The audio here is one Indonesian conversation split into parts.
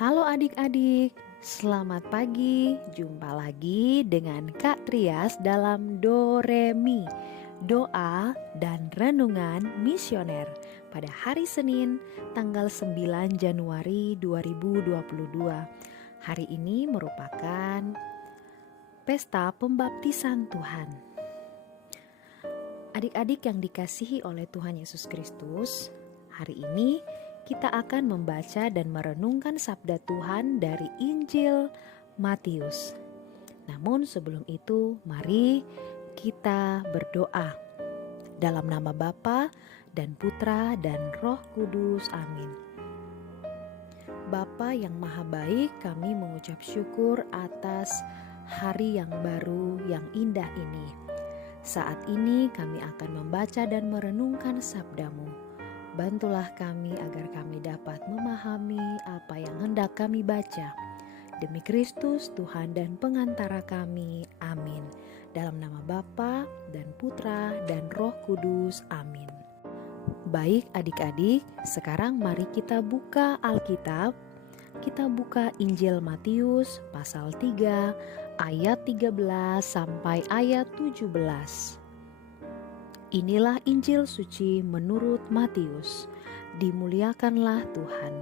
Halo adik-adik, selamat pagi. Jumpa lagi dengan Kak Trias dalam Doremi, doa dan renungan misioner pada hari Senin tanggal 9 Januari 2022. Hari ini merupakan pesta pembaptisan Tuhan. Adik-adik yang dikasihi oleh Tuhan Yesus Kristus, hari ini kita akan membaca dan merenungkan sabda Tuhan dari Injil Matius. Namun sebelum itu, mari kita berdoa. Dalam nama Bapa dan Putra dan Roh Kudus. Amin. Bapa yang maha baik, kami mengucap syukur atas hari yang baru, yang indah ini. Saat ini kami akan membaca dan merenungkan sabda-Mu. Bantulah kami agar kami dapat memahami apa yang hendak kami baca. Demi Kristus, Tuhan dan pengantara kami. Amin. Dalam nama Bapa dan Putra dan Roh Kudus. Amin. Baik adik-adik, sekarang mari kita buka Alkitab. Kita buka Injil Matius pasal 3 ayat 13 sampai ayat 17. Inilah Injil suci menurut Matius. Dimuliakanlah Tuhan.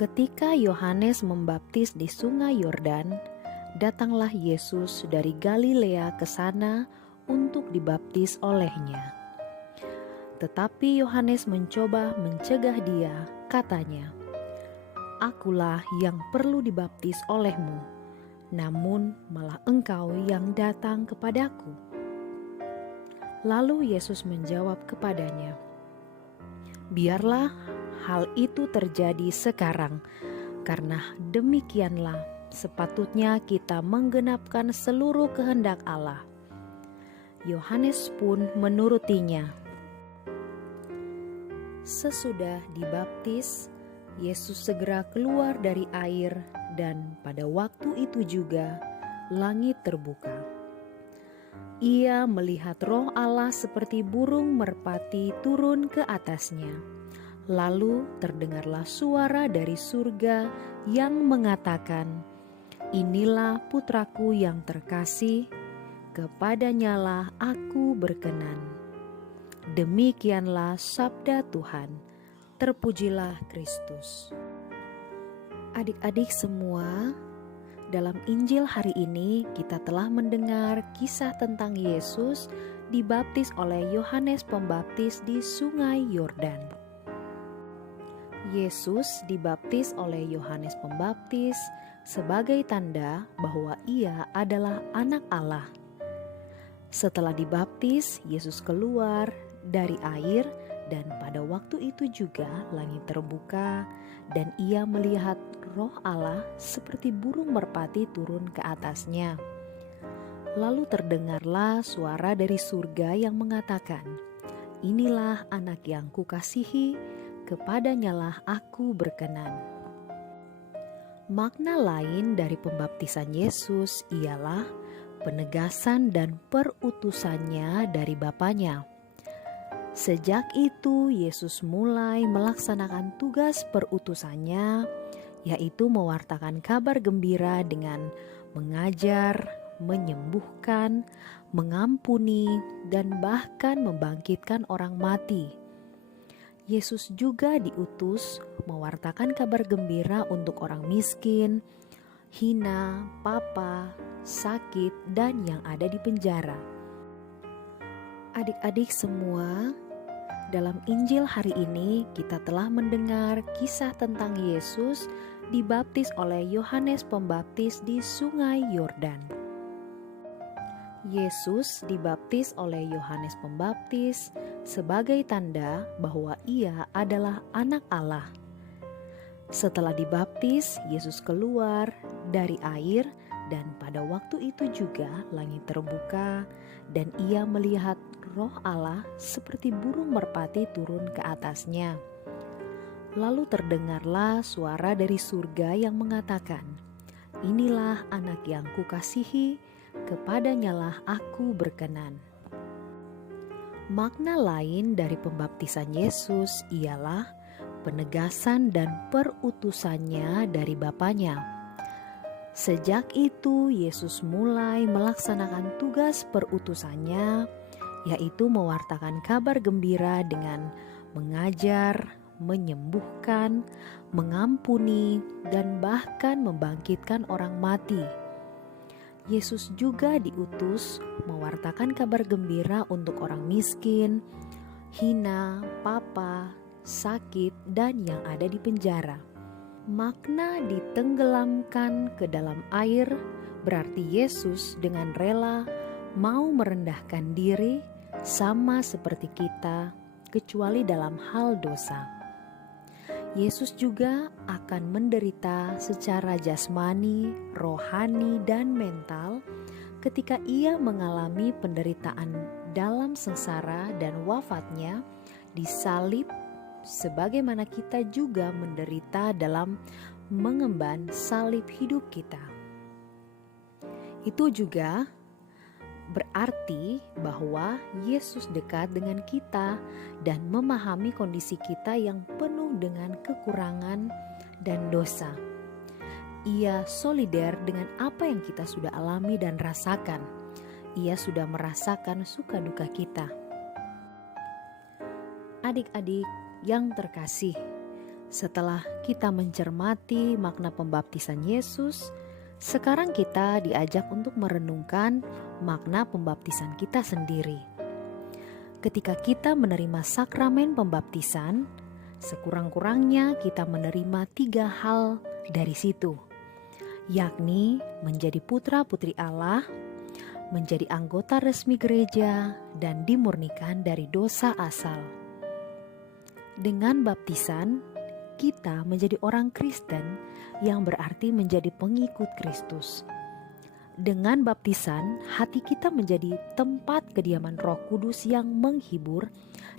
Ketika Yohanes membaptis di Sungai Yordan, datanglah Yesus dari Galilea ke sana untuk dibaptis olehnya. Tetapi Yohanes mencoba mencegah dia, katanya, "Akulah yang perlu dibaptis olehmu, namun malah engkau yang datang kepadaku." Lalu Yesus menjawab kepadanya, "Biarlah hal itu terjadi sekarang, karena demikianlah sepatutnya kita menggenapkan seluruh kehendak Allah." Yohanes pun menurutinya. Sesudah dibaptis, Yesus segera keluar dari air, dan pada waktu itu juga langit terbuka. Ia melihat Roh Allah seperti burung merpati turun ke atasnya. Lalu terdengarlah suara dari surga yang mengatakan, "Inilah putraku yang terkasih, kepadanyalah aku berkenan." Demikianlah sabda Tuhan. Terpujilah Kristus. Adik-adik semua, dalam Injil hari ini kita telah mendengar kisah tentang Yesus dibaptis oleh Yohanes Pembaptis di Sungai Yordan. Yesus dibaptis oleh Yohanes Pembaptis sebagai tanda bahwa ia adalah anak Allah. Setelah dibaptis, Yesus keluar dari air, dan pada waktu itu juga langit terbuka dan ia melihat Roh Allah seperti burung merpati turun ke atasnya. Lalu terdengarlah suara dari surga yang mengatakan, "Inilah anak yang kukasihi, kepadanyalah aku berkenan." Makna lain dari pembaptisan Yesus ialah penegasan dan perutusannya dari Bapanya. Sejak itu Yesus mulai melaksanakan tugas perutusannya, yaitu mewartakan kabar gembira dengan mengajar, menyembuhkan, mengampuni, dan bahkan membangkitkan orang mati. Yesus juga diutus mewartakan kabar gembira untuk orang miskin, hina, papa, sakit, dan yang ada di penjara. Adik-adik semua, dalam Injil hari ini kita telah mendengar kisah tentang Yesus dibaptis oleh Yohanes Pembaptis di Sungai Yordan. Yesus dibaptis oleh Yohanes Pembaptis sebagai tanda bahwa ia adalah anak Allah. Setelah dibaptis, Yesus keluar dari air, dan pada waktu itu juga langit terbuka dan ia melihat Roh Allah seperti burung merpati turun ke atasnya. Lalu terdengarlah suara dari surga yang mengatakan, "Inilah anak yang kukasihi, kepadanyalah aku berkenan." Makna lain dari pembaptisan Yesus ialah penegasan dan perutusannya dari Bapanya. Sejak itu Yesus mulai melaksanakan tugas perutusannya, yaitu mewartakan kabar gembira dengan mengajar, menyembuhkan, mengampuni, dan bahkan membangkitkan orang mati. Yesus juga diutus mewartakan kabar gembira untuk orang miskin, hina, papa, sakit, dan yang ada di penjara. Makna ditenggelamkan ke dalam air berarti Yesus dengan rela mau merendahkan diri sama seperti kita, kecuali dalam hal dosa. Yesus juga akan menderita secara jasmani, rohani, dan mental ketika ia mengalami penderitaan dalam sengsara dan wafatnya disalib, sebagaimana kita juga menderita dalam mengemban salib hidup kita. Itu juga berarti bahwa Yesus dekat dengan kita dan memahami kondisi kita yang penuh dengan kekurangan dan dosa. Ia solider dengan apa yang kita sudah alami dan rasakan. Ia sudah merasakan suka duka kita. Adik-adik yang terkasih, setelah kita mencermati makna pembaptisan Yesus, sekarang kita diajak untuk merenungkan makna pembaptisan kita sendiri. Ketika kita menerima sakramen pembaptisan, sekurang-kurangnya kita menerima 3 hal dari situ, yakni menjadi putra-putri Allah, menjadi anggota resmi gereja, dan dimurnikan dari dosa asal. Dengan baptisan, kita menjadi orang Kristen yang berarti menjadi pengikut Kristus. Dengan baptisan, hati kita menjadi tempat kediaman Roh Kudus yang menghibur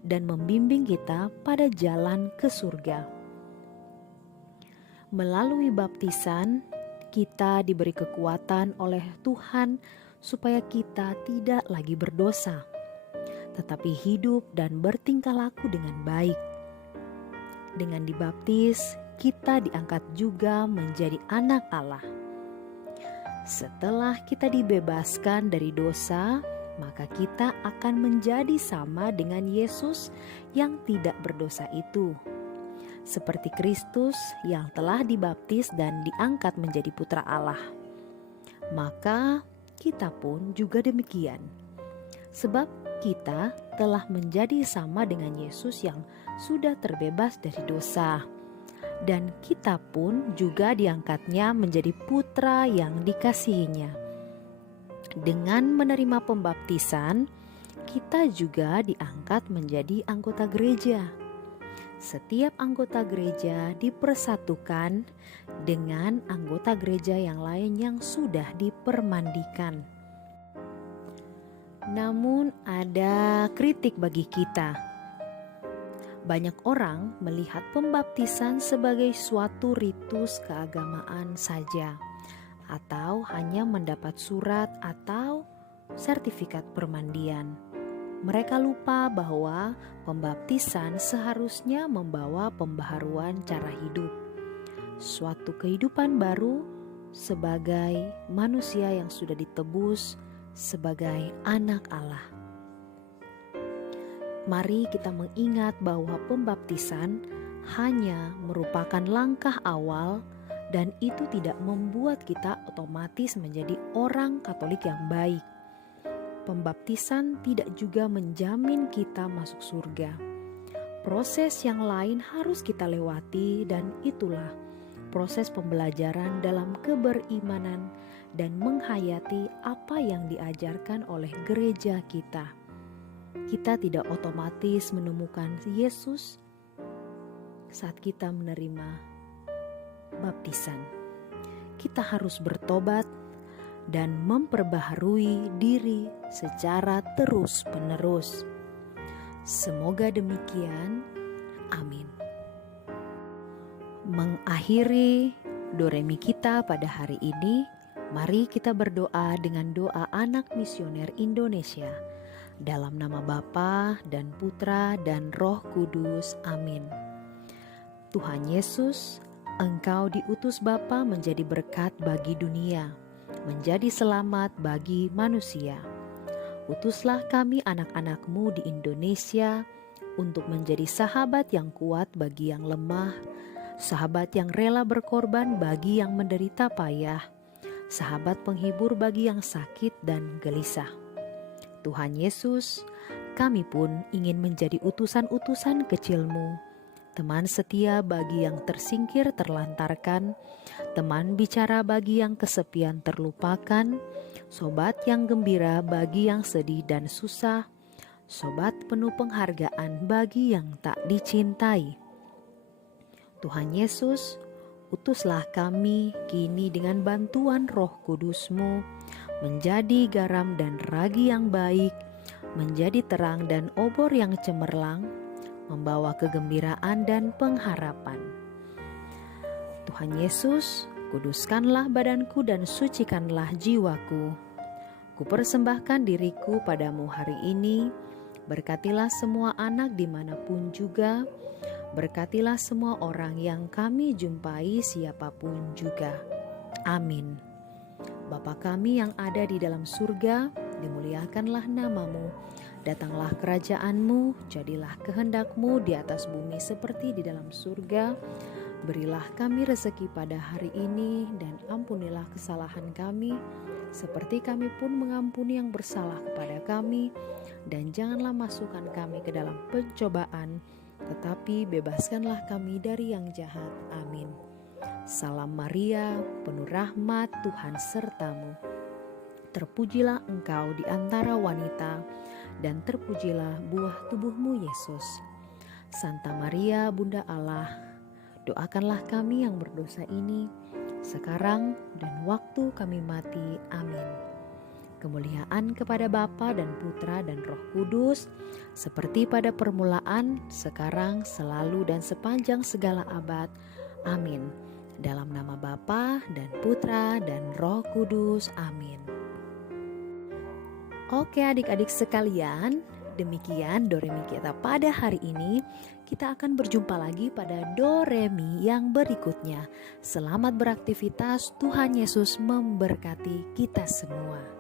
dan membimbing kita pada jalan ke surga. Melalui baptisan, kita diberi kekuatan oleh Tuhan supaya kita tidak lagi berdosa, tetapi hidup dan bertingkah laku dengan baik. Dengan dibaptis, kita diangkat juga menjadi anak Allah. Setelah kita dibebaskan dari dosa, maka kita akan menjadi sama dengan Yesus yang tidak berdosa itu, seperti Kristus yang telah dibaptis dan diangkat menjadi putra Allah. Maka kita pun juga demikian, sebab kita telah menjadi sama dengan Yesus yang sudah terbebas dari dosa, dan kita pun juga diangkatnya menjadi putra yang dikasihinya. Dengan menerima pembaptisan, kita juga diangkat menjadi anggota gereja. Setiap anggota gereja dipersatukan dengan anggota gereja yang lain yang sudah dipermandikan. Namun ada kritik bagi kita. Banyak orang melihat pembaptisan sebagai suatu ritus keagamaan saja, atau hanya mendapat surat atau sertifikat permandian. Mereka lupa bahwa pembaptisan seharusnya membawa pembaharuan cara hidup, suatu kehidupan baru sebagai manusia yang sudah ditebus sebagai anak Allah. Mari kita mengingat bahwa pembaptisan hanya merupakan langkah awal dan itu tidak membuat kita otomatis menjadi orang Katolik yang baik. Pembaptisan tidak juga menjamin kita masuk surga. Proses yang lain harus kita lewati dan itulah proses pembelajaran dalam keberimanan dan menghayati apa yang diajarkan oleh gereja kita. Kita tidak otomatis menemukan Yesus saat kita menerima baptisan. Kita harus bertobat dan memperbaharui diri secara terus-menerus. Semoga demikian. Amin. Mengakhiri Doremi kita pada hari ini, mari kita berdoa dengan doa anak misioner Indonesia. Dalam nama Bapa dan Putra dan Roh Kudus. Amin. Tuhan Yesus, Engkau diutus Bapa menjadi berkat bagi dunia, menjadi selamat bagi manusia. Utuslah kami anak-anak-Mu di Indonesia untuk menjadi sahabat yang kuat bagi yang lemah, sahabat yang rela berkorban bagi yang menderita payah, sahabat penghibur bagi yang sakit dan gelisah. Tuhan Yesus, kami pun ingin menjadi utusan-utusan kecil-Mu, teman setia bagi yang tersingkir terlantarkan, teman bicara bagi yang kesepian terlupakan, sobat yang gembira bagi yang sedih dan susah, sobat penuh penghargaan bagi yang tak dicintai. Tuhan Yesus, utuslah kami kini dengan bantuan Roh Kudus-Mu, menjadi garam dan ragi yang baik, menjadi terang dan obor yang cemerlang, membawa kegembiraan dan pengharapan. Tuhan Yesus, kuduskanlah badanku dan sucikanlah jiwaku. Kupersembahkan diriku padamu hari ini. Berkatilah semua anak dimanapun juga. Berkatilah semua orang yang kami jumpai siapapun juga. Amin. Bapa kami yang ada di dalam surga, dimuliakanlah nama-Mu. Datanglah kerajaan-Mu, jadilah kehendak-Mu di atas bumi seperti di dalam surga. Berilah kami rezeki pada hari ini, dan ampunilah kesalahan kami, seperti kami pun mengampuni yang bersalah kepada kami. Dan janganlah masukkan kami ke dalam pencobaan, tetapi bebaskanlah kami dari yang jahat. Amin. Salam Maria, penuh rahmat, Tuhan sertamu. Terpujilah engkau di antara wanita, dan terpujilah buah tubuhmu Yesus. Santa Maria, Bunda Allah, doakanlah kami yang berdosa ini, sekarang dan waktu kami mati. Amin. Kemuliaan kepada Bapa dan Putra dan Roh Kudus, seperti pada permulaan, sekarang, selalu, dan sepanjang segala abad. Amin. Dalam nama Bapa dan Putra dan Roh Kudus. Amin. Oke adik-adik sekalian, demikian Do Re Mi kita pada hari ini. Kita akan berjumpa lagi pada Do Re Mi yang berikutnya. Selamat beraktivitas, Tuhan Yesus memberkati kita semua.